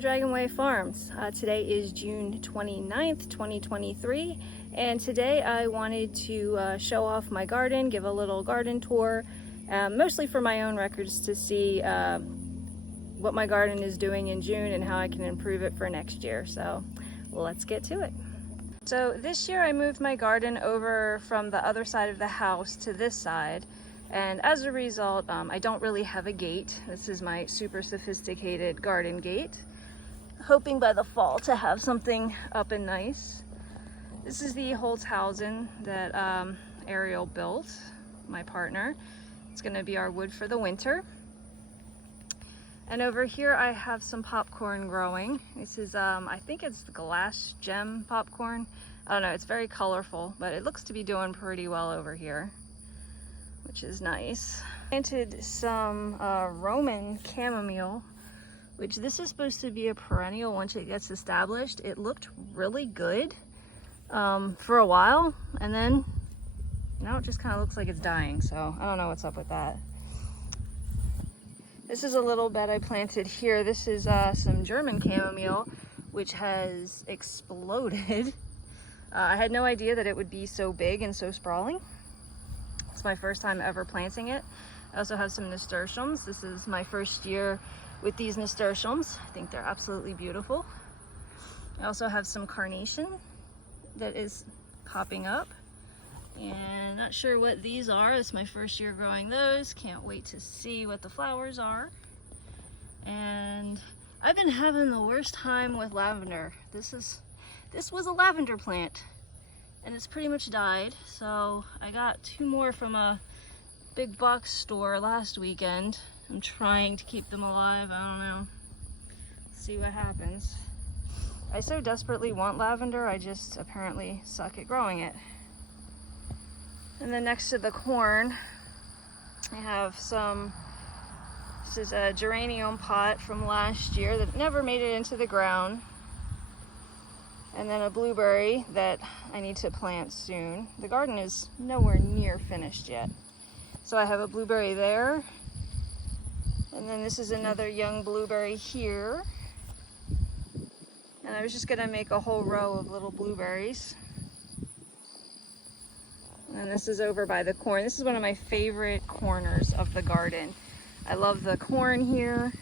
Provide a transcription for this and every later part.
Dragonway Farms. Today is June 29th, 2023, and today I wanted to show off my garden, give a little garden tour, mostly for my own records to see what my garden is doing in June and how I can improve it for next year. So let's get to it. So this year I moved my garden over from the other side of the house to this side. And as a result, I don't really have a gate. This is my super sophisticated garden gate. Hoping by the fall to have something up and nice. This is the Holzhausen that Ariel built, my partner. It's gonna be our wood for the winter. And over here I have some popcorn growing. This is, I think it's glass gem popcorn. I don't know, it's very colorful, but it looks to be doing pretty well over here, which is nice. Planted some Roman chamomile, which this is supposed to be a perennial once it gets established. It looked really good for a while, and then now it just kind of looks like it's dying, so I don't know what's up with that. This is a little bed I planted here. This is some German chamomile, which has exploded. I had no idea that it would be so big and so sprawling. It's my first time ever planting it. I also have some nasturtiums. This is my first year with these nasturtiums. I think they're absolutely beautiful. I also have some carnation that is popping up. And not sure what these are. It's my first year growing those. Can't wait to see what the flowers are. And I've been having the worst time with lavender. This was a lavender plant and it's pretty much died. So I got 2 more from a big box store last weekend. I'm trying to keep them alive. I don't know. See what happens. I so desperately want lavender. I just apparently suck at growing it. And then next to the corn, I have this is a geranium pot from last year that never made it into the ground. And then a blueberry that I need to plant soon. The garden is nowhere near finished yet. So I have a blueberry there. And then this is another young blueberry here. And I was just gonna make a whole row of little blueberries. And this is over by the corn. This is one of my favorite corners of the garden. I love the corn here.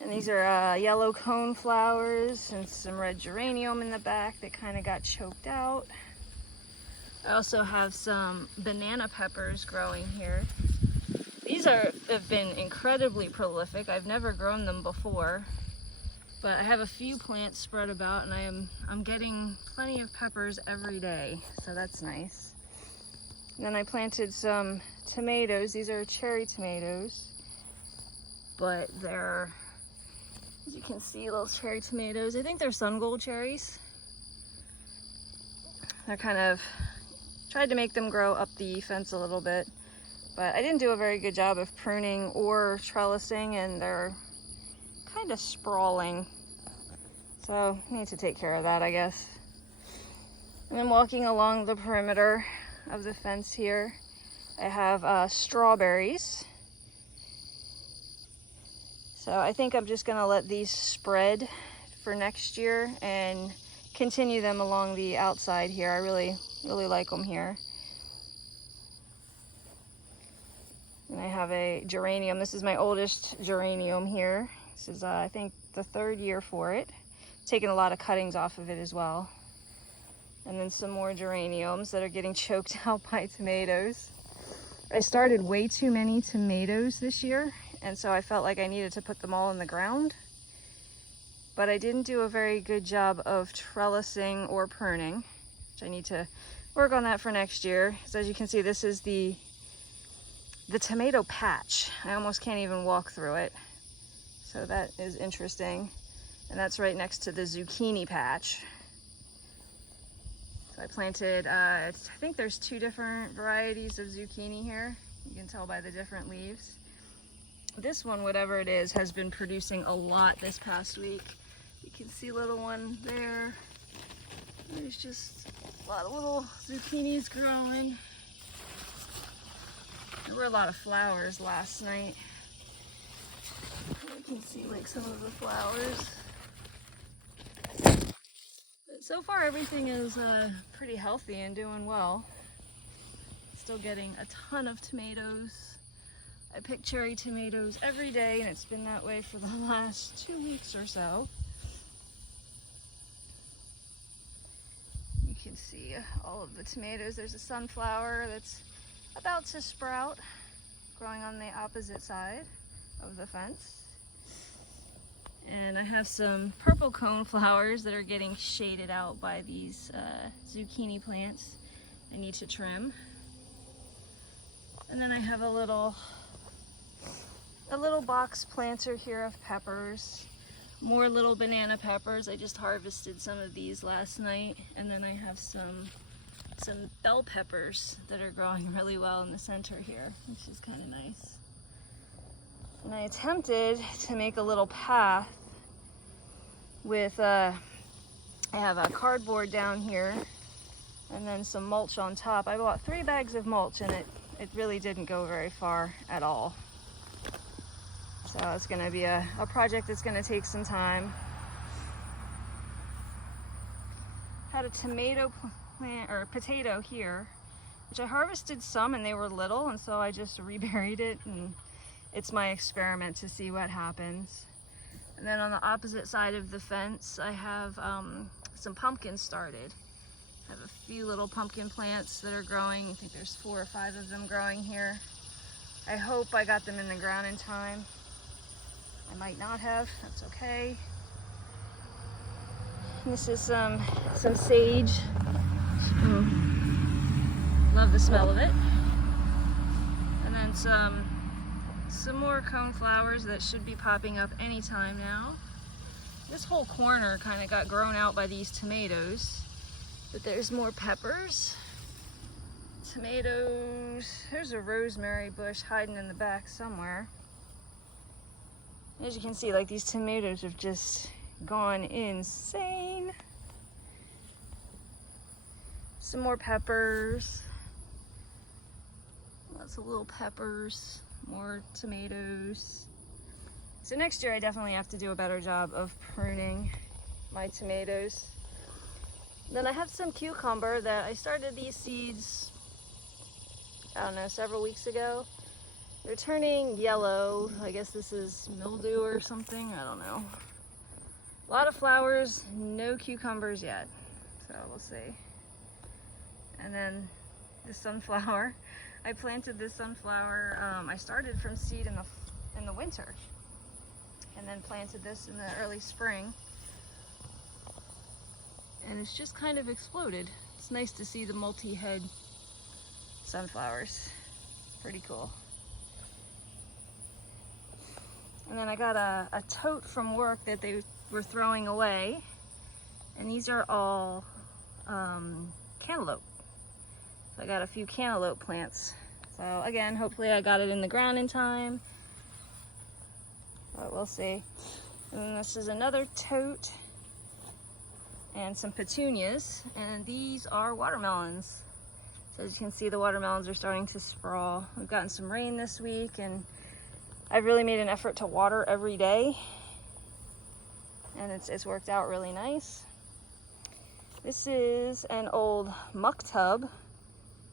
And these are yellow cone flowers and some red geranium in the back that kind of got choked out. I also have some banana peppers growing here. These have been incredibly prolific. I've never grown them before, but I have a few plants spread about and I'm getting plenty of peppers every day, so that's nice. And then I planted some tomatoes. These are cherry tomatoes, but they're, as you can see, little cherry tomatoes. I think they're sun gold cherries. They're kind of, tried to make them grow up the fence a little bit, but I didn't do a very good job of pruning or trellising, and they're kind of sprawling. So I need to take care of that, I guess. And then walking along the perimeter of the fence here, I have strawberries. So I think I'm just gonna let these spread for next year and continue them along the outside here. I really like them here. And I have a geranium. This is my oldest geranium here. This is, I think, the 3rd year for it. Taken a lot of cuttings off of it as well. And then some more geraniums that are getting choked out by tomatoes. I started way too many tomatoes this year, and so I felt like I needed to put them all in the ground. But I didn't do a very good job of trellising or pruning, which I need to work on that for next year. So as you can see, this is the tomato patch. I almost can't even walk through it. So that is interesting. And that's right next to the zucchini patch. So I planted, I think there's 2 different varieties of zucchini here. You can tell by the different leaves. This one, whatever it is, has been producing a lot this past week. You can see a little one there. There's just a lot of little zucchinis growing. There were a lot of flowers last night. You can see like some of the flowers. But so far everything is pretty healthy and doing well. Still getting a ton of tomatoes. I pick cherry tomatoes every day, and it's been that way for the last 2 weeks or so. You can see all of the tomatoes. There's a sunflower that's about to sprout, growing on the opposite side of the fence. And I have some purple cone flowers that are getting shaded out by these zucchini plants I need to trim. And then I have a little box planter here of peppers, more little banana peppers. I just harvested some of these last night. And then I have some bell peppers that are growing really well in the center here, which is kind of nice. And I attempted to make a little path with, I have a cardboard down here and then some mulch on top. I bought 3 bags of mulch, and it really didn't go very far at all. So it's gonna be a project that's gonna take some time. Had a tomato plant, or potato here, which I harvested some and they were little, and so I just reburied it, and it's my experiment to see what happens. And then on the opposite side of the fence, I have some pumpkins started. I have a few little pumpkin plants that are growing. I think there's 4 or 5 of them growing here. I hope I got them in the ground in time. I might not have, that's okay. This is some sage. Love the smell of it. And then some more cone flowers that should be popping up anytime now. This whole corner kind of got grown out by these tomatoes. But there's more peppers, tomatoes. There's a rosemary bush hiding in the back somewhere. As you can see, like, these tomatoes have just gone insane. Some more peppers. Lots of little peppers, more tomatoes. So next year I definitely have to do a better job of pruning my tomatoes. Then I have some cucumber that I started these seeds, I don't know, several weeks ago. They're turning yellow. I guess this is mildew or something, I don't know. A lot of flowers, no cucumbers yet, so we'll see. And then the sunflower. I planted this sunflower, I started from seed in the winter, and then planted this in the early spring. And it's just kind of exploded. It's nice to see the multi-head sunflowers. Pretty cool. And then I got a tote from work that they were throwing away. And these are all cantaloupe. So I got a few cantaloupe plants. So again, hopefully I got it in the ground in time. But we'll see. And then this is another tote. And some petunias, and these are watermelons. So as you can see, the watermelons are starting to sprawl. We've gotten some rain this week, and I've really made an effort to water every day, and it's worked out really nice. This is an old muck tub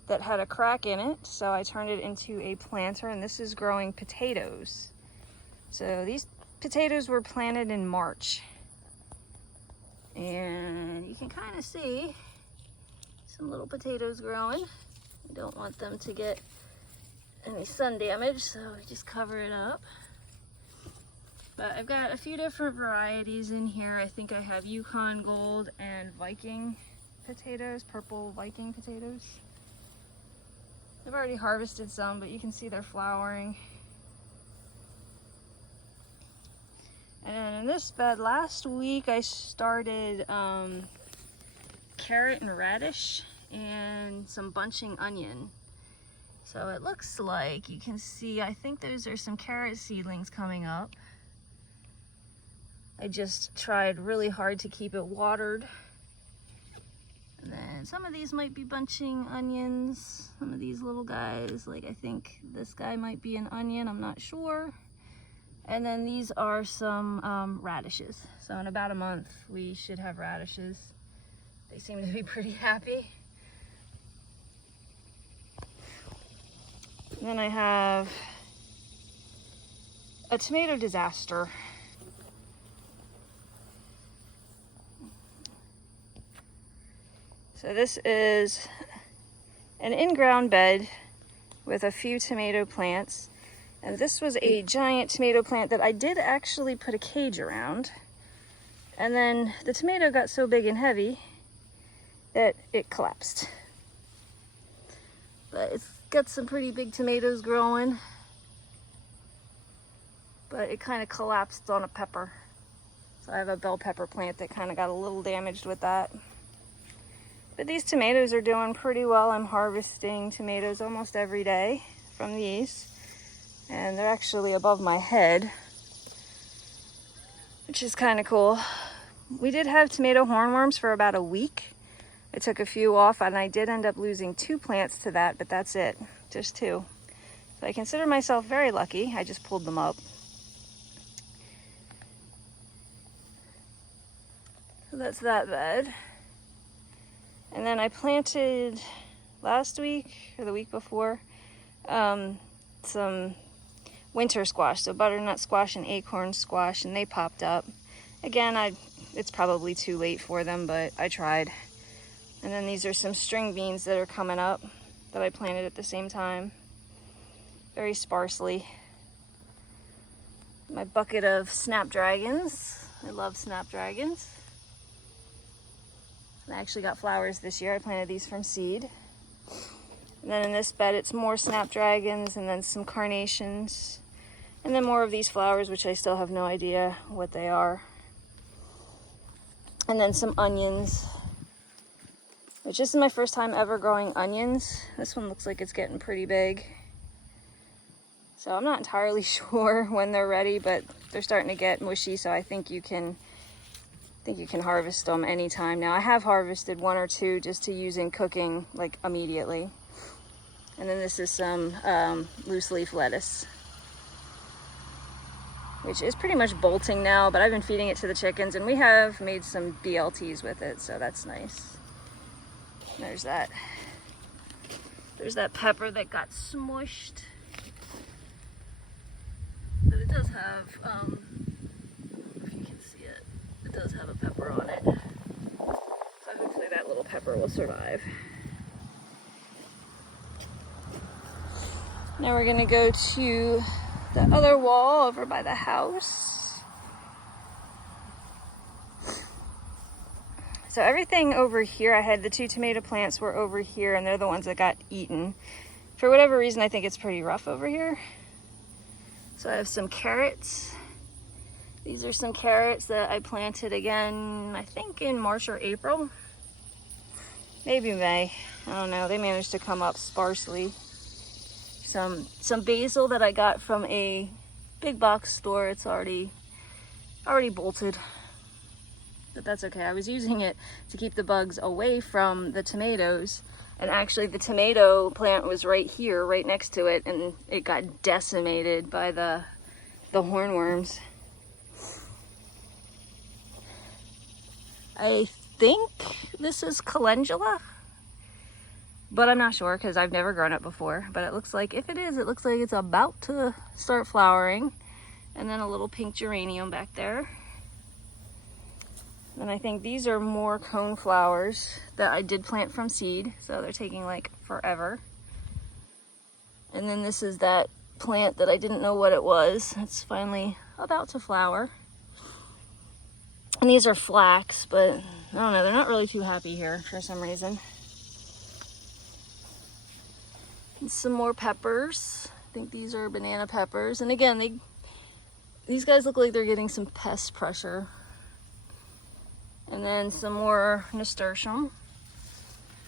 that had a crack in it, so I turned it into a planter, and this is growing potatoes. So these potatoes were planted in March. And you can kind of see some little potatoes growing. I don't want them to get any sun damage, so I just cover it up. But I've got a few different varieties in here. I think I have Yukon Gold and Viking potatoes, purple Viking potatoes. I've already harvested some, but you can see they're flowering. And in this bed, last week I started carrot and radish and some bunching onion. So it looks like you can see, I think those are some carrot seedlings coming up. I just tried really hard to keep it watered. And then some of these might be bunching onions. Some of these little guys, like I think this guy might be an onion, I'm not sure. And then these are some radishes. So in about a month, we should have radishes. They seem to be pretty happy. And then I have a tomato disaster. So this is an in-ground bed with a few tomato plants. And this was a giant tomato plant that I did actually put a cage around. And then the tomato got so big and heavy that it collapsed. But it's got some pretty big tomatoes growing. But it kind of collapsed on a pepper. So I have a bell pepper plant that kind of got a little damaged with that. But these tomatoes are doing pretty well. I'm harvesting tomatoes almost every day from these. And they're actually above my head, which is kind of cool. We did have tomato hornworms for about a week. I took a few off and I did end up losing 2 plants to that, but that's it, just 2. So I consider myself very lucky. I just pulled them up. So that's that bed. And then I planted last week or the week before some winter squash, so butternut squash and acorn squash, and they popped up. Again, it's probably too late for them, but I tried. And then these are some string beans that are coming up that I planted at the same time, very sparsely. My bucket of snapdragons. I love snapdragons. I actually got flowers this year. I planted these from seed. And then in this bed, it's more snapdragons and then some carnations. And then more of these flowers, which I still have no idea what they are. And then some onions, which this is my first time ever growing onions. This one looks like it's getting pretty big. So I'm not entirely sure when they're ready, but they're starting to get mushy, so I think you can harvest them anytime. Now I have harvested 1 or 2 just to use in cooking like immediately. And then this is some loose leaf lettuce, which is pretty much bolting now, but I've been feeding it to the chickens and we have made some BLTs with it, so that's nice. There's that pepper that got smushed. But it does have, I don't know if you can see it, it does have a pepper on it. So hopefully that little pepper will survive. Now we're gonna go to the other wall over by the house. So everything over here, I had the 2 tomato plants were over here and they're the ones that got eaten. For whatever reason, I think it's pretty rough over here. So I have some carrots. These are some carrots that I planted again, I think in March or April. Maybe May, I don't know. They managed to come up sparsely. Some basil that I got from a big box store. It's already bolted, but that's okay. I was using it to keep the bugs away from the tomatoes, and actually the tomato plant was right here, right next to it, and it got decimated by the hornworms. I think this is calendula, but I'm not sure because I've never grown it before. But it looks like, if it is, it looks like it's about to start flowering. And then a little pink geranium back there. And I think these are more cone flowers that I did plant from seed, so they're taking like forever. And then this is that plant that I didn't know what it was. It's finally about to flower. And these are flax, but I don't know, they're not really too happy here for some reason. And some more peppers. I think these are banana peppers. And again, these guys look like they're getting some pest pressure. And then some more nasturtium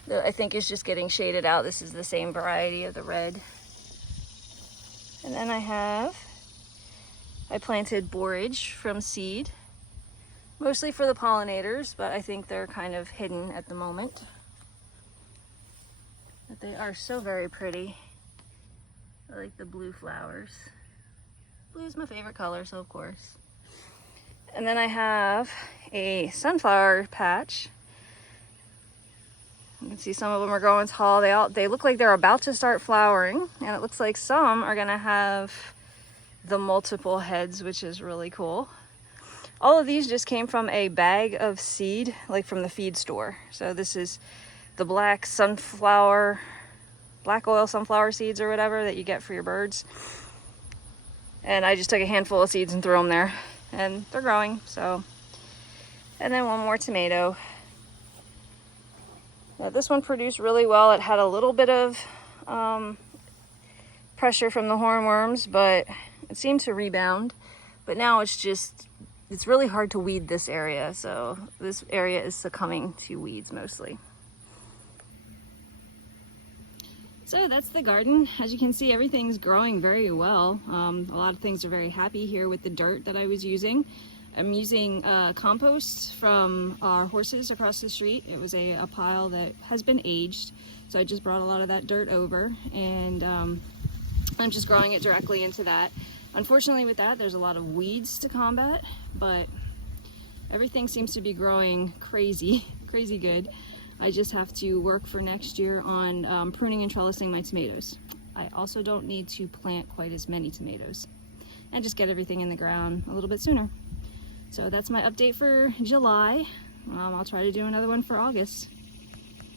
that I think is just getting shaded out. This is the same variety of the red. And then I planted borage from seed, mostly for the pollinators, but I think they're kind of hidden at the moment. But they are so very pretty. I like the blue flowers. Blue is my favorite color, so of course. And then I have a sunflower patch. You can see some of them are growing tall. They look like they're about to start flowering, and it looks like some are gonna have the multiple heads, which is really cool. All of these just came from a bag of seed, like from the feed store. So this is the black oil sunflower seeds or whatever that you get for your birds. And I just took a handful of seeds and threw them there, and they're growing, so. And then one more tomato. Now this one produced really well. It had a little bit of pressure from the hornworms, but it seemed to rebound. But now it's really hard to weed this area, so this area is succumbing to weeds mostly. So that's the garden. As you can see, everything's growing very well. A lot of things are very happy here with the dirt that I was using. I'm using compost from our horses across the street. It was a pile that has been aged, so I just brought a lot of that dirt over, and I'm just growing it directly into that. Unfortunately with that, there's a lot of weeds to combat, but everything seems to be growing crazy good. I just have to work for next year on pruning and trellising my tomatoes. I also don't need to plant quite as many tomatoes, and just get everything in the ground a little bit sooner. So that's my update for July. I'll try to do another one for August.